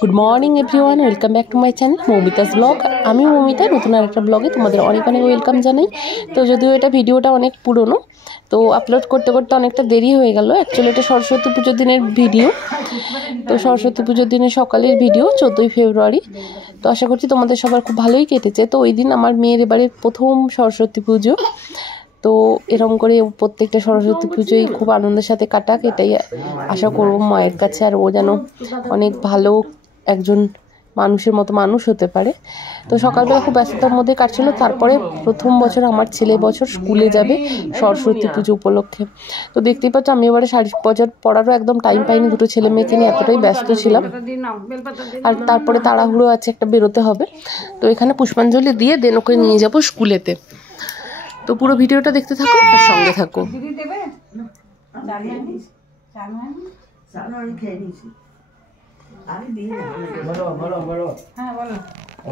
Good morning everyone, welcome back to my channel Moumita's blog. আমি মৌমিতা, নতুন আর একটা ব্লগে তোমাদের অনেক অনেক ওয়েলকাম জানাই। তো যদিও এটা ভিডিওটা অনেক পুরনো, তো আপলোড করতে করতে অনেকটা দেরি হয়ে গেল। অ্যাকচুয়ালি এটা সরস্বতী পুজোর দিনের ভিডিও। তো সরস্বতী পুজোর দিনের সকালের ভিডিও, 14ই ফেব্রুয়ারি। তো আশা করছি তোমাদের সবার খুব ভালোই কেটেছে। তো ওই দিন আমার মেয়ের এবারে প্রথম সরস্বতী পুজো। তো এরকম করে প্রত্যেকটা সরস্বতী পুজোই খুব আনন্দের সাথে কাটাক, এটাই আশা করব মায়ের কাছে। আর ও যেন অনেক ভালো একজন মানুষের মতো মানুষ হতে পারে। তো সকালবেলা খুব ব্যস্ততার মধ্যে কাটছিল। তারপরে প্রথম বছর আমার ছেলে বছর স্কুলে যাবে সরস্বতী পুজো উপলক্ষে। তো দেখতেই পাচ্ছ আমি এবারে শাড়ি বছর পরারও একদম টাইম পাইনি, দুটো ছেলে মেয়েকে নিয়ে এতটাই ব্যস্ত ছিলাম। আর তারপরে তাড়াহুড়ো আছে, একটা বেরোতে হবে। তো এখানে পুষ্পাঞ্জলি দিয়ে দেন ওকে নিয়ে যাবো স্কুলেতে। তো পুরো ভিডিওটা দেখতে থাকো আর সঙ্গে থাকো।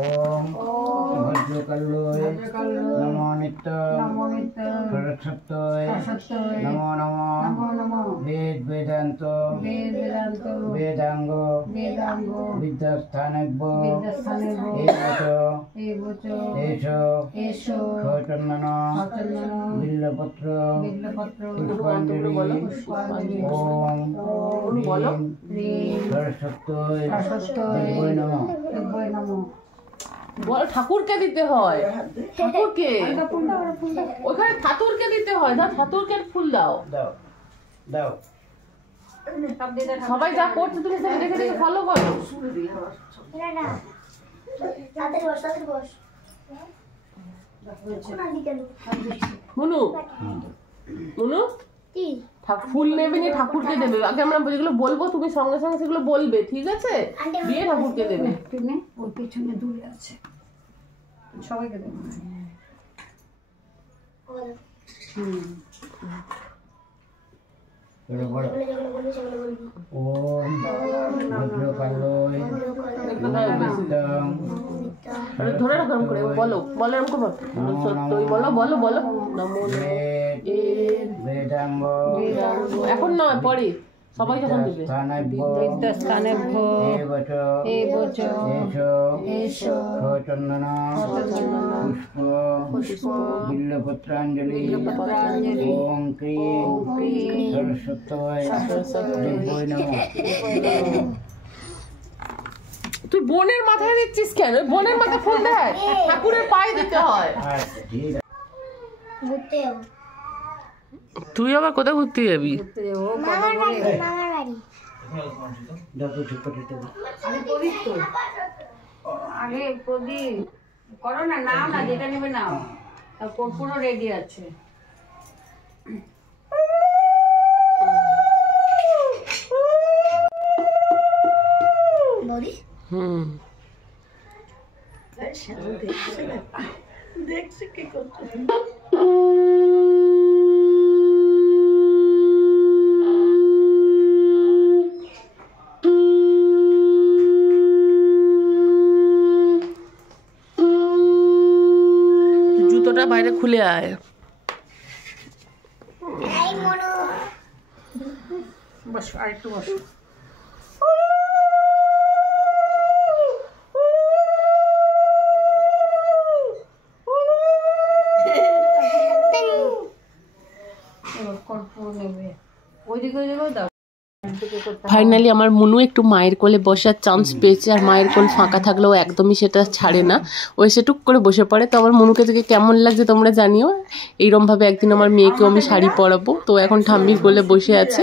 ओम भद्रकालोय नमो नित्याय सरस्वत्याय नमो नमः वेद वेदांत वेदांग विद्यास्थानेभ्यो एषो चन्दन बिल्लपत्र पुष्पाञ्जलि ओम सरस्वत्याय नमः। বল ঠাকুরকে দিতে হয়, ঠাকুরকে ওখানে ঠাকুরকে দিতে হয়। দাও ঠাকুরকে ফুল দাও, দাও দাও। সবাই যা করছে তুমি সেটা দেখে দেখে ফলো করো। মুনু মুনু ফুল নেবে নি, ঠাকুরকে দেবে। আগে আমরা যেগুলো বলবো তুমি সঙ্গে সঙ্গে সেগুলো বলবে, ঠিক আছে? দিয়ে ঠাকুরকে দেবে। ওর পিছনে দূরে আছে, সবাইকে দেবে। ओम भद्रकालोय ধরে রাখলাম করে বলো, বলো এরকম করবো। সত্যই বলো, বলো বলো। নমো वेदांग এখন নয়, পরে সবাই যখন দেবে। चन्दन पुष्प बिल्लपत्राञ्जलि ओम क्रीं सरस्वत्याय नमः। তুই বোনের মাথায় দিচ্ছিস কেন? বোনের মাথায় ফুল দেয়, ঠাকুরের পায়ে দিতে হয়। তুই আবার কোথায় ঘুরতে যাবি? আগে প্রদীপ করো না, নাও না, যেটা নেবে নাও। পুরো রেডি আছে। হুম, দেখছি কি করছো। জুতোটা বাইরে খুলে আয়। বসো, আরেকটু বসো। ফাইনালি আমার মুনু একটু মায়ের কোলে বসার চান্স পেয়েছে। আর মায়ের কোল ফাঁকা থাকলেও একদমই সেটা ছাড়ে না, ও এসে টুক করে বসে পড়ে। তো আমার মুনুকে থেকে কেমন লাগছে তোমরা জানিও। এইরমভাবে একদিন আমার মেয়েকেও আমি শাড়ি পরাবো। তো এখন ঠাম্মির কোলে বসে আছে।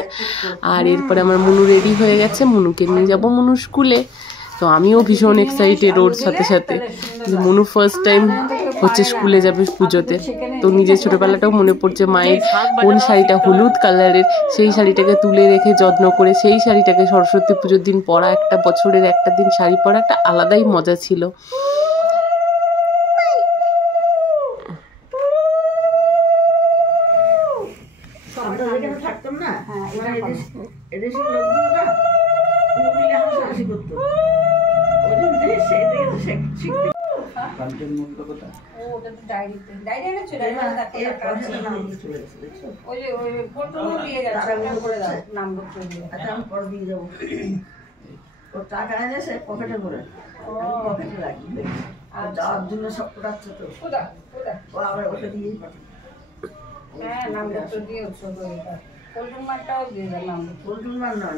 আর এরপরে আমার মুনু রেডি হয়ে গেছে, মুনুকে নিয়ে যাবো মুনুর স্কুলে। তো আমিও ভীষণ এক্সাইটেড ওর সাথে সাথে, যে মুনু ফার্স্ট টাইম হচ্ছে স্কুলে যাবে পুজোতে। তো নিজের ছোটবেলাটাও মনে পড়ছে, মায়ের কোন শাড়িটা হলুদ কালারের, সেই শাড়িটাকে তুলে রেখে যত্ন করে সেই শাড়িটাকে সরস্বতী পুজোর দিন পরা, একটা বছরের একটা দিন শাড়ি পরা একটা আলাদাই মজা ছিল। থাকতাম না, এদেশের লোকগুলো না হাসাহাসি করতো। ওটা তো ডায়েরিতে, ডায়েরি এনেছো? ওই যে ওই ফটো দিয়ে গেছে, করে দাও নাম লিখে দিয়ে। আচ্ছা আমি পরে দিয়ে যাবো। ও টাকা এনে সে পকেটে ভরে পকেটে রাখি যাওয়ার জন্য সব রাখছে তো ও আবার ওকে দিয়েই পাঠাই। হ্যাঁ নামটা তো দিয়ে পল্টন মারটাও দিয়ে দিলাম। পল্টন মার নয়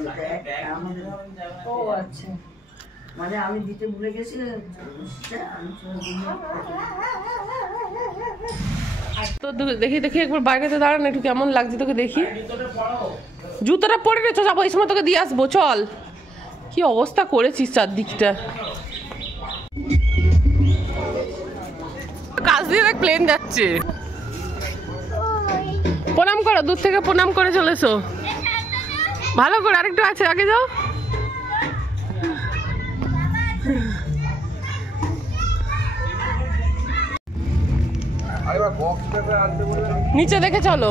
আমাদের। ও আচ্ছা মানে আমি দিতে ভুলে গেছি তো দেখি দেখি একবার বাইরেতে দাঁড়ান, একটু কেমন লাগছে তোকে দেখি। জুতোটা পরে রেখো, যাবো এই সময় তোকে দিয়ে আসবো। চল, কি অবস্থা করেছিস চারদিকটা। কাজ দিয়ে দেখ প্লেন যাচ্ছে। প্রণাম করো, দূর থেকে প্রণাম করে চলেছো। ভালো করে, আরেকটু আছে, আগে যাও। নিচে দেখে চলো।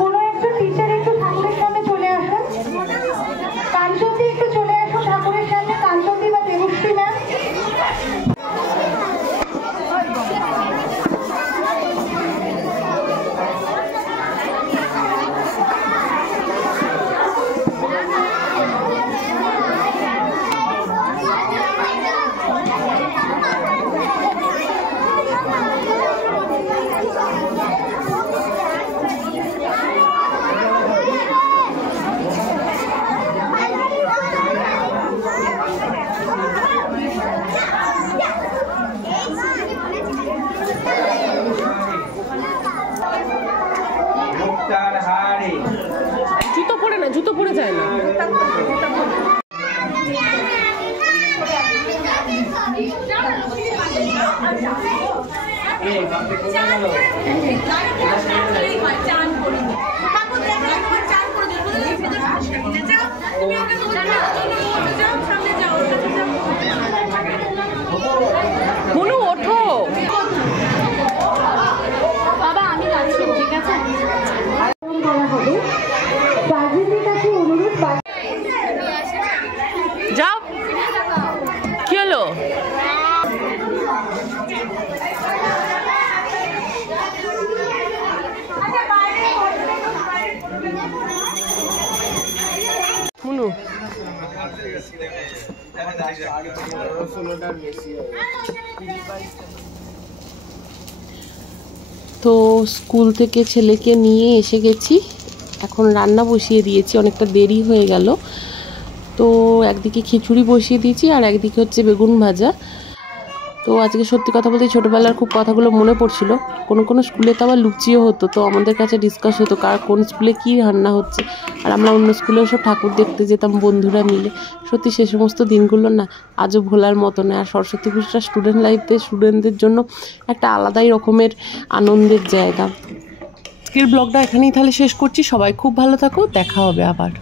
কোনো একটা টিচার একটু ঠাকুরের সামনে চলে আসুন, কাঞ্চনদি একটু চলে আসুন ঠাকুরের সামনে, কাঞ্চনদি বা দেবশ্রী ম্যাম। জুতো পরে না, জুতো পরে যায় না। মনু ওঠো বাবা, আমি যাচ্ছি, ঠিক আছে? যাও, কি হলো? মুনু তো স্কুল থেকে ছেলেকে নিয়ে এসে গেছি, এখন রান্না বসিয়ে দিয়েছি, অনেকটা দেরি হয়ে গেল। তো একদিকে খিচুড়ি বসিয়ে দিয়েছি আর একদিকে হচ্ছে বেগুন ভাজা। তো আজকে সত্যি কথা বলতে ছোটোবেলার খুব কথাগুলো মনে পড়ছিল। কোনো স্কুলে তো আবার লুচিও হতো, তো আমাদের কাছে ডিসকাস হতো কার কোন স্কুলে কী রান্না হচ্ছে, আর আমরা অন্য স্কুলেও সব ঠাকুর দেখতে যেতাম বন্ধুরা মিলে। সত্যি সে সমস্ত দিনগুলো না আজও ভোলার মতো না। আর সরস্বতী পুজোটা স্টুডেন্ট লাইফে স্টুডেন্টদের জন্য একটা আলাদাই রকমের আনন্দের জায়গা। আজকের ব্লগটা এখানেই তাহলে শেষ করছি। সবাই খুব ভালো থাকো, দেখা হবে আবার।